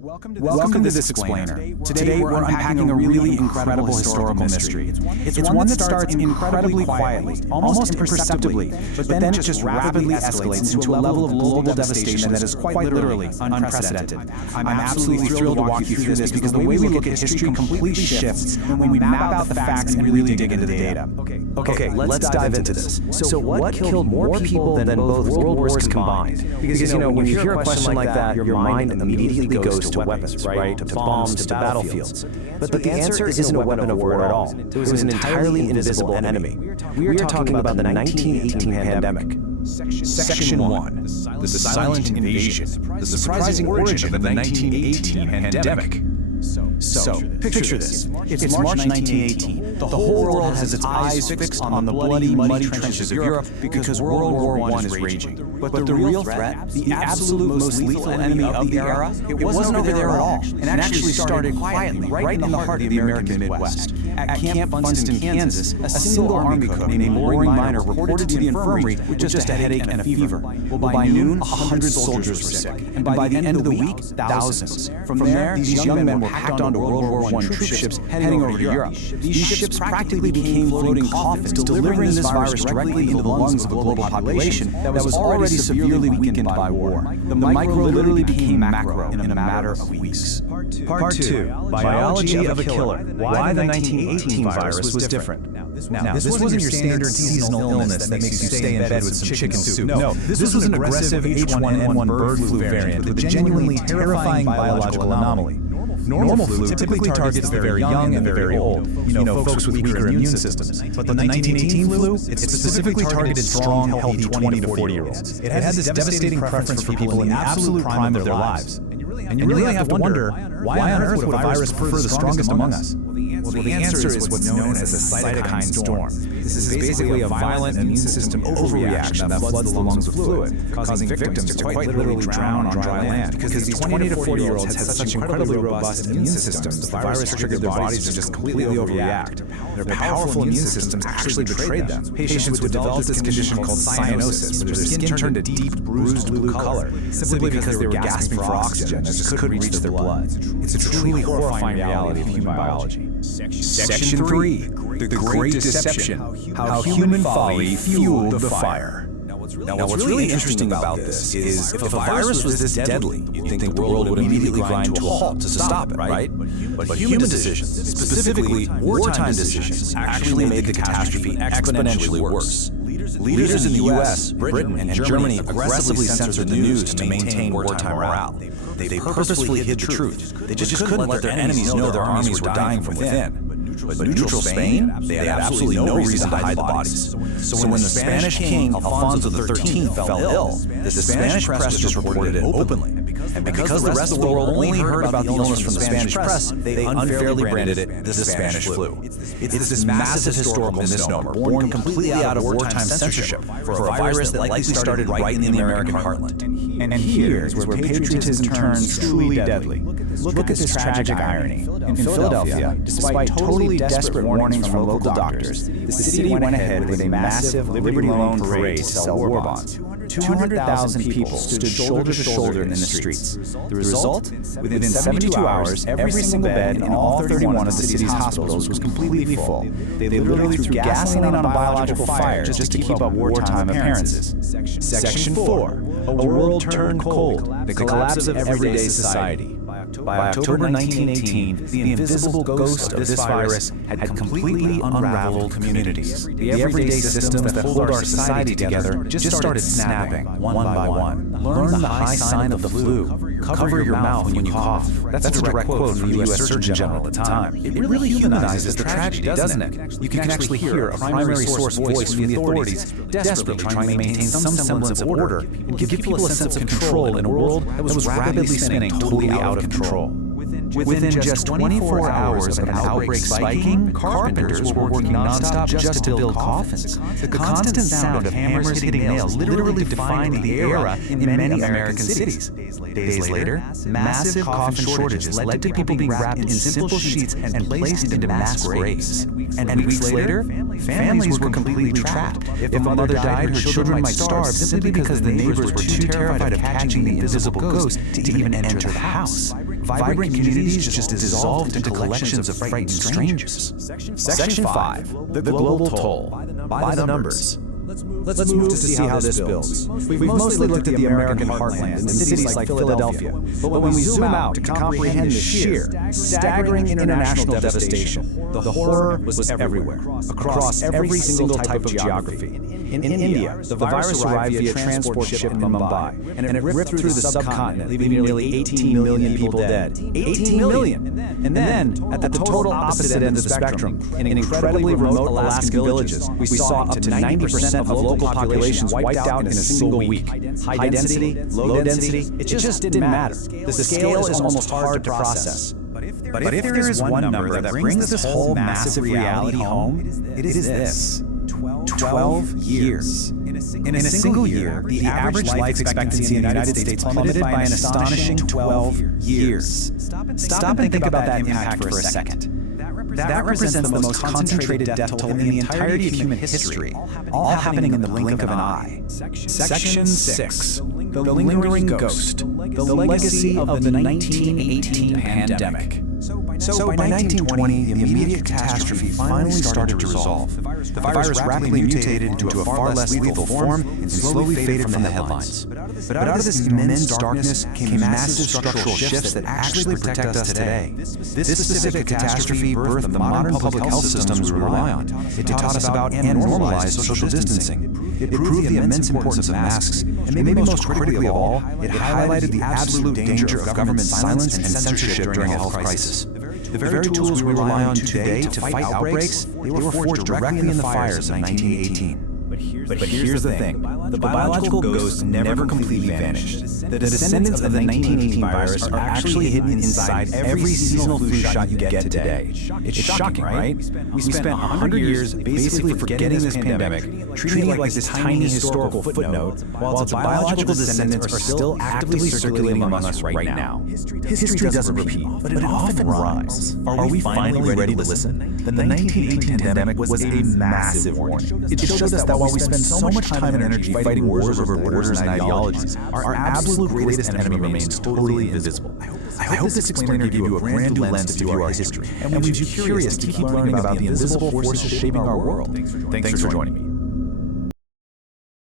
Welcome to This Explainer. Today we're unpacking a really incredible historical mystery. It's one that starts incredibly quietly, almost imperceptibly, but then it just rapidly escalates into a level of global devastation that is quite literally unprecedented. I'm absolutely thrilled to walk you through this because the way we look at history completely shifts when we map out the facts and really dig into the data. Okay, let's dive into this. So what killed more people than both world wars combined? Because, when you hear a question like that, your mind immediately goes to weapons, right? To bombs, to battlefields. But the answer isn't a weapon of war at all. It was an entirely invisible enemy. We are talking about the 1918 pandemic. Section 1. The Silent Invasion. The surprising origin of the 1918 pandemic. So, picture this. It's March 1918. The whole world has its eyes fixed on the bloody, muddy trenches of Europe because World War I is raging. But the real threat, the absolute most lethal enemy of the era, it wasn't over there at all, and actually started quietly, right in the heart of the American Midwest. At Camp Funston, Kansas, a single army cook named Loring Minor reported to the infirmary with just a headache and a fever. Well, by noon, 100 soldiers were sick, and by the end of the week, thousands. From there, these young men were packed onto World War I troop ships heading over to Europe. These ships practically became floating coffins, delivering this virus directly into the lungs of a global population that was already severely weakened by war. The micro literally became macro in a matter of weeks. Part 2. Biology of a killer. Why the 1918 virus was different. Now, this wasn't your standard seasonal illness that makes you stay in bed with some chicken soup. No, this was an aggressive H1N1 bird flu variant with a genuinely terrifying biological anomaly. Normal flu typically targets the very young and the very old, folks with weaker immune systems. But the 1918 flu, it specifically targeted strong, healthy 20 to 40-year-olds. It had this devastating preference for people in the absolute prime of their lives. And you really have to wonder, why on earth would a virus prefer the strongest among us? Well, the answer is what's known as a cytokine storm. This is basically a violent immune system overreaction that floods the lungs with fluid, causing victims to quite literally drown on dry land. Because these 20 to 40-year-olds had such incredibly robust immune systems, the virus triggered their bodies to just completely overreact. Their powerful immune systems actually betrayed them. Patients would develop this condition called cyanosis, where their skin turned a deep, bruised blue color, simply because they were gasping for oxygen and just couldn't reach their blood. It's a truly horrifying reality of human biology. Section 3. The Great Deception. How human folly fueled the fire. Now, what's really interesting about this is if a virus was this deadly, you'd think the world would immediately grind to a halt to stop it, right? But human decisions, specifically wartime decisions, actually made the catastrophe exponentially worse. Leaders in the U.S., Britain, and Germany aggressively censored the news to maintain wartime morale. They purposefully hid the truth. They just couldn't let their enemies know their armies were dying from within. But neutral Spain, they had absolutely no reason to hide the bodies. So when the Spanish king, Alfonso XIII, fell ill, the Spanish press just reported it openly. And because the rest of the world only heard about the illness from the Spanish press, they unfairly branded it the Spanish flu. It's this massive historical misnomer, born completely out of wartime censorship, for a virus that likely started right in the American heartland. And here's where patriotism turns truly deadly. Look at this tragic irony. In Philadelphia, despite totally desperate warnings from local doctors, the city went ahead with a massive Liberty Loan parade to sell war bonds. 200,000 people stood shoulder to shoulder in the streets. The result? Within 72 hours, every single bed in all 31 of the city's hospitals was completely full. They literally threw gasoline on a biological fire just to keep up wartime appearances. Section 4. A world turned cold. The collapse of everyday society. By October 1918, the invisible ghost of this virus had completely unraveled communities. The everyday systems that hold our society together just started snapping, one by one. Learn the high sign of the flu. Cover your mouth when you cough. That's a direct quote from the U.S. Surgeon General at the time. It really humanizes the tragedy, doesn't it? You can actually hear a primary source voice from the authorities desperately trying to maintain some semblance of order and give people a sense of control in a world that was rapidly spinning totally out of control. Within just 24 hours of an outbreak spiking, carpenters were working nonstop just to build coffins. The constant sound of hammers hitting nails literally defined the era in many American cities. Days later, massive coffin shortages led to people being wrapped in simple sheets and placed into mass graves. And weeks later, families were completely trapped. If a mother died, her children might starve simply because the neighbors were too terrified of catching the invisible ghost to even enter the house. vibrant communities just dissolved into collections of frightened strangers. Section 5. The global toll. By the numbers. Let's move to see how this builds. We've mostly looked at the American heartland in cities like Philadelphia, but when we zoom out to comprehend the sheer, staggering international devastation, the horror was everywhere, across every single type of geography. In India, the virus arrived via transport ship in Mumbai, and it ripped through the subcontinent, leaving nearly 18 million people dead. 18 million! And then, at the total opposite end of the spectrum, in incredibly remote Alaskan villages, we saw up to 90% of local populations wiped out in a single week. High density, low density, it just didn't matter. The scale is almost hard to process. But if there is one number that brings this whole massive reality home, it is this: 12 years. In a single year, the average life expectancy in the United States plummeted by an astonishing 12 years. Stop and think about that impact for a second. That represents the most concentrated death toll in the entirety of human history, all happening in the blink of an eye. Section 6. The Lingering Ghost. The Legacy of the 1918 Pandemic. So by 1920, the immediate catastrophe finally started to resolve. The virus rapidly mutated into a far less lethal form and slowly faded from the headlines. But out of this immense darkness came massive structural shifts that actually protect us today. This specific catastrophe birthed the modern public health systems we rely on. It taught us about and normalized social distancing. It proved the immense importance of masks, and maybe most critically of all, it highlighted the absolute danger of government silence and censorship during a health crisis. The very tools we rely on today to fight outbreaks, they were forged directly in the fires of 1918. But here's the thing. The biological ghost never completely vanished. The descendants of the 1918 virus are actually hidden inside every seasonal flu shot you get today. It's shocking, right? We spent 100 years basically forgetting this pandemic, treating it like this tiny historical footnote, while its biological descendants are still actively circulating among us right now. History doesn't repeat, but it often rhymes. Are we finally ready to listen? The 1918 pandemic was a massive warning. It showed us that while we spend so much time and energy fighting wars over borders and ideologies, our absolute greatest enemy remains totally invisible. I hope this explainer gave you a brand new lens to view our history, and leaves you curious to keep learning about the invisible forces shaping our world. Thanks for joining me.